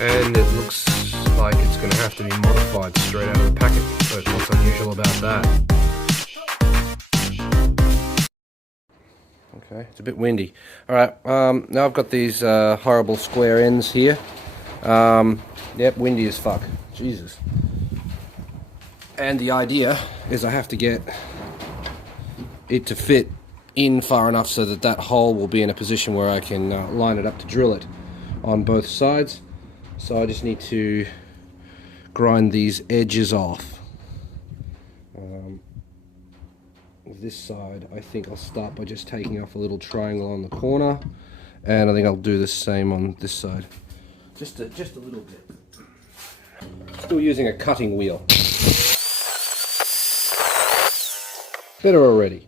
and it looks like it's going to have to be modified straight out of the packet. But what's unusual about that? Okay, it's a bit windy. Alright, now I've got these horrible square ends here. Yep, windy as fuck. Jesus. And the idea is I have to get it to fit in far enough so that that hole will be in a position where I can line it up to drill it on both sides. So I just need to grind these edges off. This side, I think I'll start by just taking off a little triangle on the corner, and I think I'll do the same on this side. Just a little bit. Still using a cutting wheel. Better already.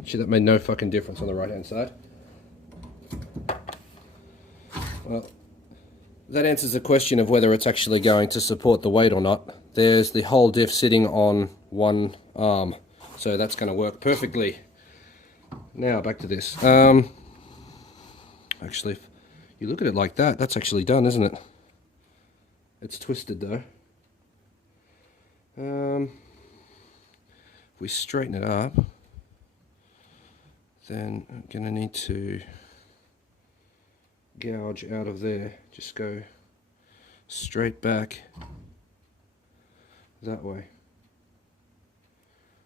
Actually, that made no fucking difference on the right hand side. Well, that answers the question of whether it's actually going to support the weight or not. There's the whole diff sitting on one arm, so that's going to work perfectly. Now back to this. Actually, if you look at it like that, that's actually done, isn't it? It's twisted though. If we straighten it up, then I'm going to need to gouge out of there. Just go straight back that way.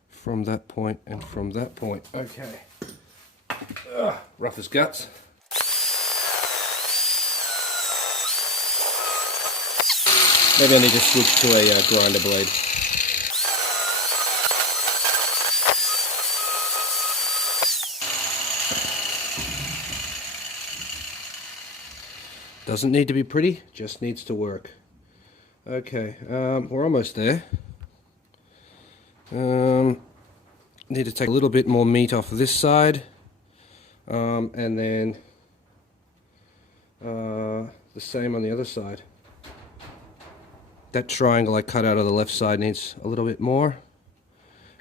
From that point and from that point. Okay. Rough as guts. Maybe I need to switch to a grinder blade. Doesn't need to be pretty, just needs to work. Okay, we're almost there. Need to take a little bit more meat off of this side, and then the same on the other side. That triangle I cut out of the left side needs a little bit more.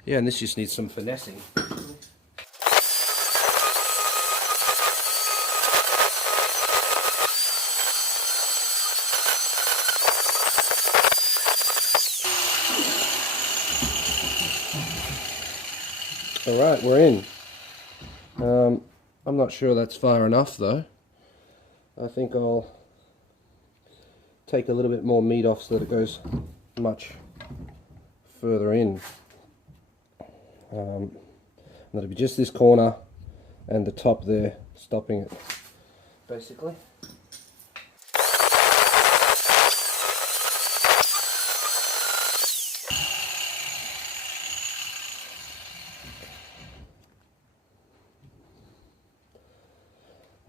Yeah, and this just needs some finessing. Alright, we're in. I'm not sure that's far enough though. I think I'll take a little bit more meat off so that it goes much further in. And that'll be just this corner and the top there, stopping it, basically.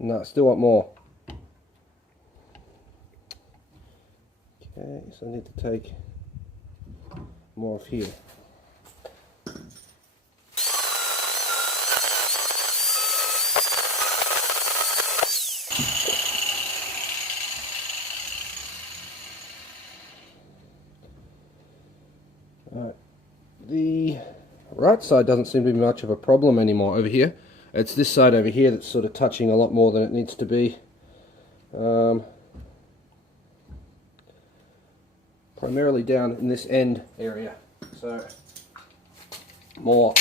No, still want more. Okay, so I need to take more off here. Alright, the right side doesn't seem to be much of a problem anymore over here. It's this side over here that's sort of touching a lot more than it needs to be. Primarily down in this end area. So, more.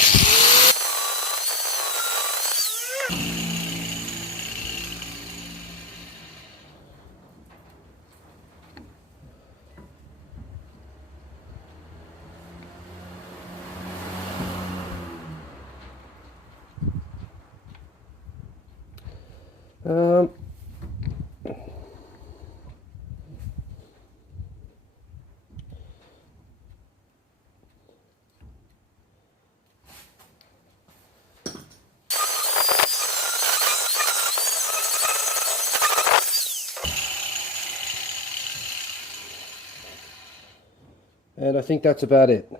And I think that's about it.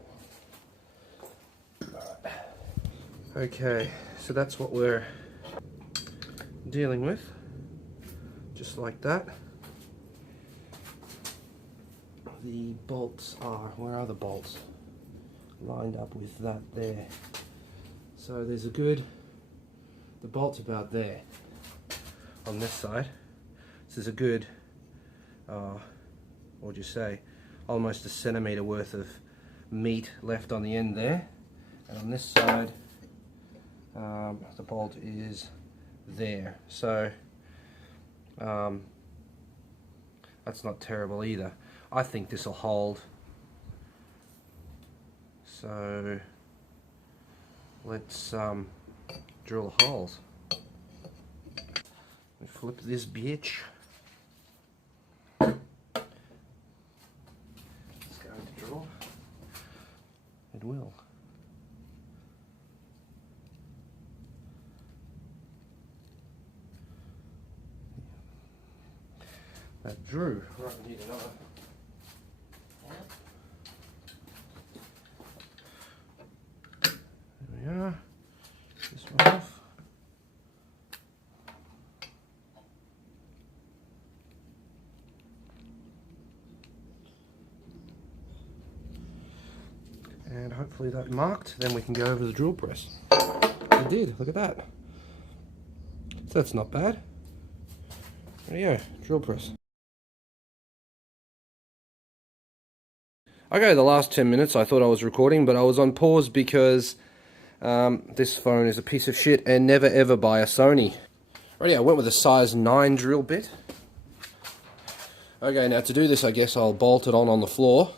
Okay, so that's what we're dealing with. Just like that. The bolts are, where are the bolts? Lined up with that there. So there's a good, the bolt's about there on this side. So there's a good what would you say, almost a centimetre worth of meat left on the end there. And on this side, the bolt is there. So that's not terrible either. I think this will hold. So let's drill the holes. We flip this bitch. It's going to draw. It will. That drew. Right, we need another. There we are. This one off. And hopefully that marked, then we can go over the drill press. It did, look at that. So that's not bad. There you go, drill press. Okay, the last 10 minutes I thought I was recording, but I was on pause because this phone is a piece of shit, and never ever buy a Sony. Right, I went with a size 9 drill bit. Okay, now to do this I guess I'll bolt it on the floor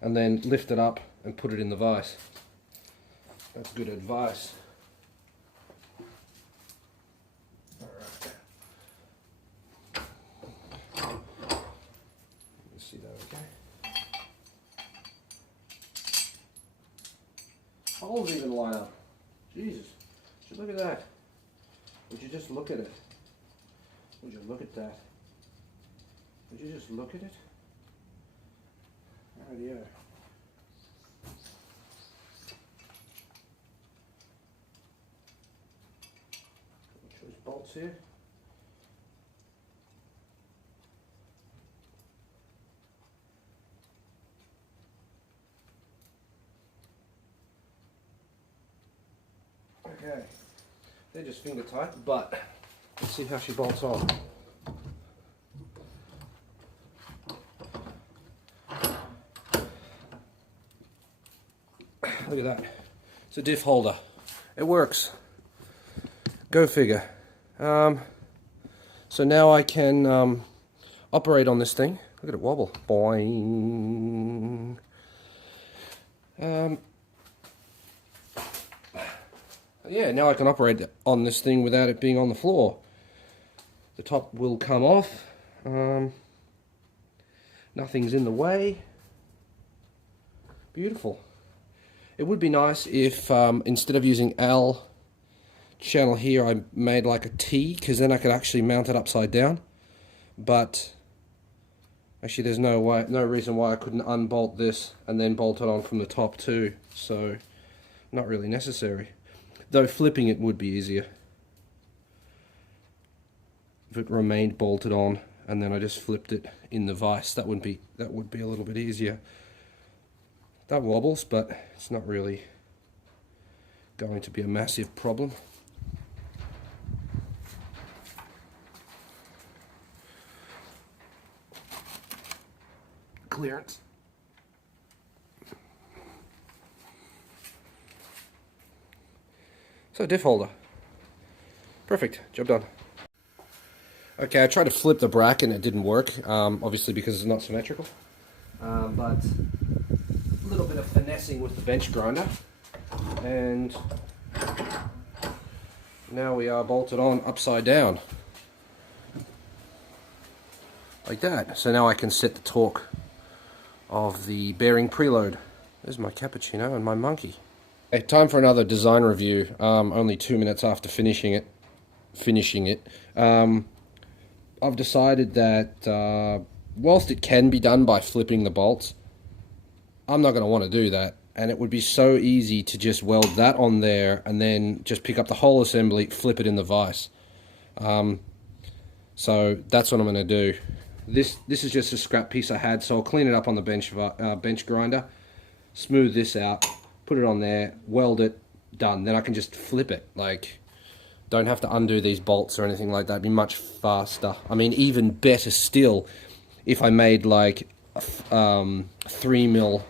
and then lift it up and put it in the vise. That's good advice. Alright. Let's see that okay. Holes even line up. Jesus. Look at that. Would you just look at it? Would you look at that? Would you just look at it? Oh yeah. Choice bolts here. Okay, they're just finger tight, but let's see how she bolts on. Look at that. It's a diff holder. It works. Go figure. So now I can operate on this thing. Look at it wobble. Boing. Yeah, now I can operate on this thing without it being on the floor. The top will come off. Nothing's in the way. Beautiful. It would be nice if instead of using L channel here I made like a T, because then I could actually mount it upside down. But actually there's no reason why I couldn't unbolt this and then bolt it on from the top too. So not really necessary. Though flipping it would be easier if it remained bolted on and then I just flipped it in the vise. That would be a little bit easier. That wobbles, but it's not really going to be a massive problem. Clearance. So diff holder. Perfect, job done. Okay, I tried to flip the bracket and it didn't work, obviously because it's not symmetrical. But a little bit of finessing with the bench grinder, and now we are bolted on upside down. Like that. So now I can set the torque of the bearing preload. There's my cappuccino and my monkey. Okay, time for another design review. Only 2 minutes after finishing it. I've decided that whilst it can be done by flipping the bolts, I'm not going to want to do that, and it would be so easy to just weld that on there and then just pick up the whole assembly, flip it in the vise. So that's what I'm going to do. This is just a scrap piece I had, so I'll clean it up on the bench grinder, smooth this out, put it on there, weld it, done. Then I can just flip it. Like, don't have to undo these bolts or anything like that. It'd be much faster. I mean, even better still, if I made like a 3mm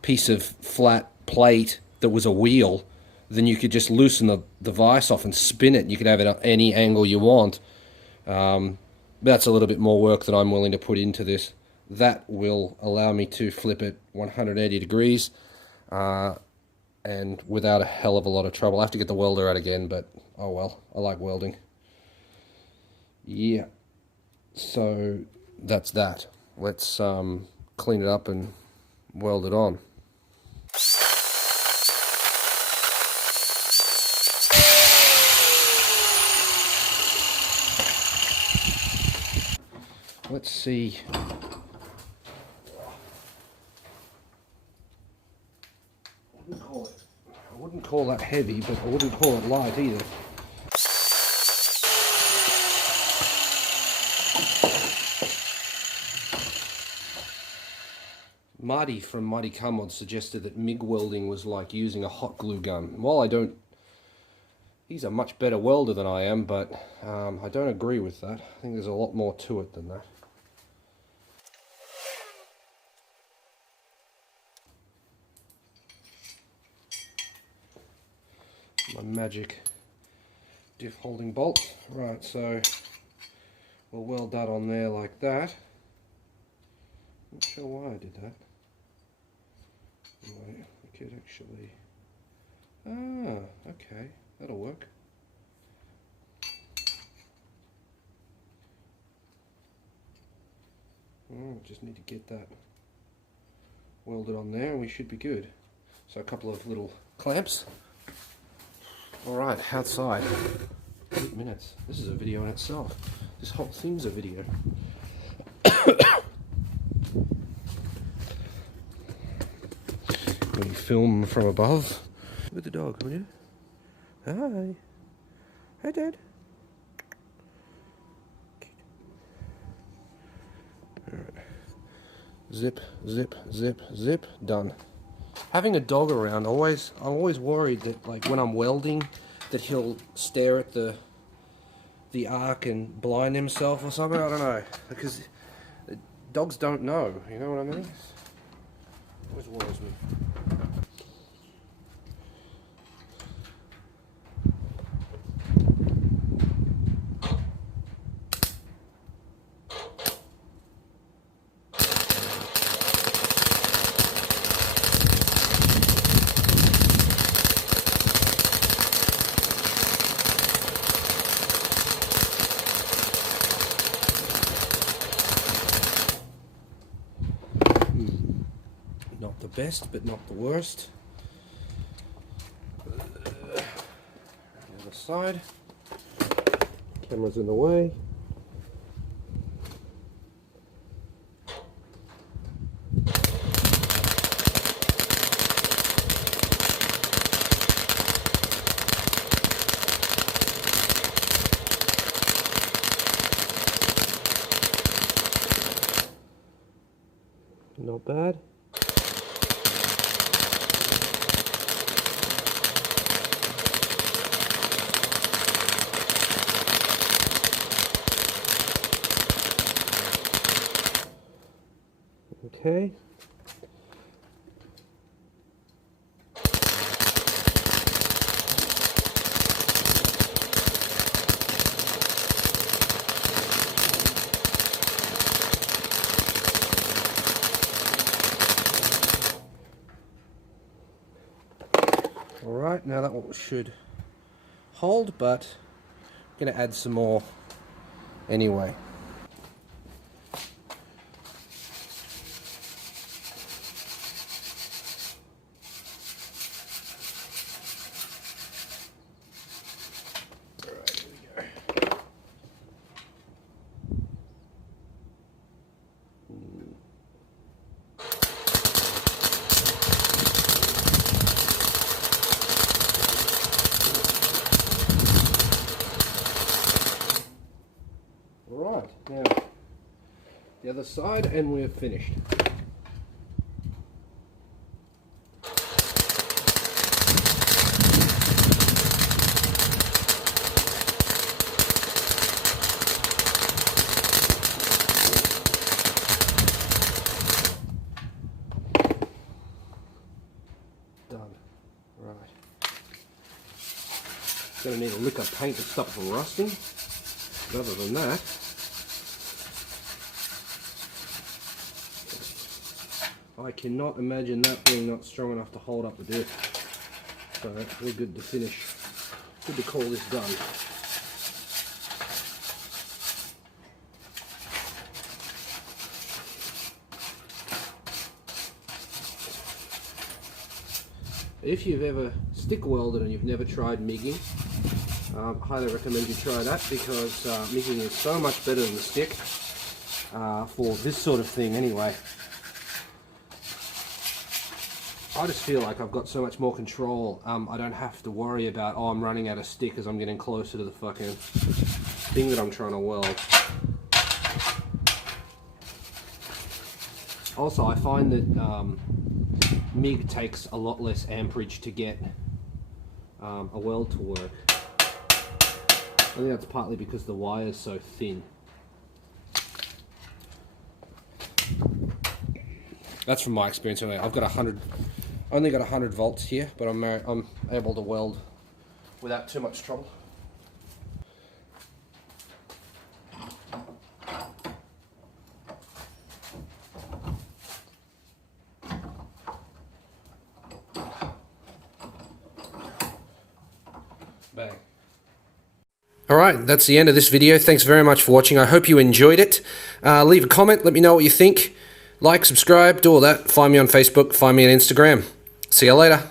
piece of flat plate that was a wheel, then you could just loosen the vise off and spin it. You could have it at any angle you want. That's a little bit more work than I'm willing to put into this. That will allow me to flip it 180 degrees and without a hell of a lot of trouble. I have to get the welder out again, but oh well, I like welding. Yeah, so that's that. Let's clean it up and weld it on. Let's see. I wouldn't call that heavy, but I wouldn't call it light either. Marty from Mighty Carmod suggested that MIG welding was like using a hot glue gun. While he's a much better welder than I am, but I don't agree with that. I think there's a lot more to it than that. My magic diff holding bolt. Right, so we'll weld that on there like that. Not sure why I did that. Anyway, we could actually... okay, that'll work. Oh, just need to get that welded on there and we should be good. So a couple of little clamps. Alright, outside. 8 minutes. This is a video in itself. This whole thing's a video. When you film from above. Look at the dog, will you? Hi. Hi, Dad. Alright. Zip, zip, zip, zip. Done. Having a dog around, I'm always worried that, like, when I'm welding, that he'll stare at the arc and blind himself or something. I don't know, because dogs don't know. You know what I mean? Always worries me. Not the best, but not the worst. The other side. Camera's in the way. Not bad. Okay. Alright, now that one should hold, but I'm going to add some more anyway. Right, now the other side and we're finished. Gonna need a lick of paint to stop it from rusting. But other than that, I cannot imagine that being not strong enough to hold up the diff. So we're good to finish. Good to call this done. If you've ever stick welded and you've never tried MIGging, highly recommend you try that, because MIGging is so much better than the stick for this sort of thing anyway. I just feel like I've got so much more control. I don't have to worry about, oh, I'm running out of stick as I'm getting closer to the fucking thing that I'm trying to weld. Also, I find that MIG takes a lot less amperage to get a weld to work. I think that's partly because the wire is so thin. That's from my experience anyway. I've got only got 100 volts here, but I'm able to weld without too much trouble. Bang. Alright, that's the end of this video. Thanks very much for watching. I hope you enjoyed it. Leave a comment, let me know what you think. Like, subscribe, do all that. Find me on Facebook, find me on Instagram. See you later.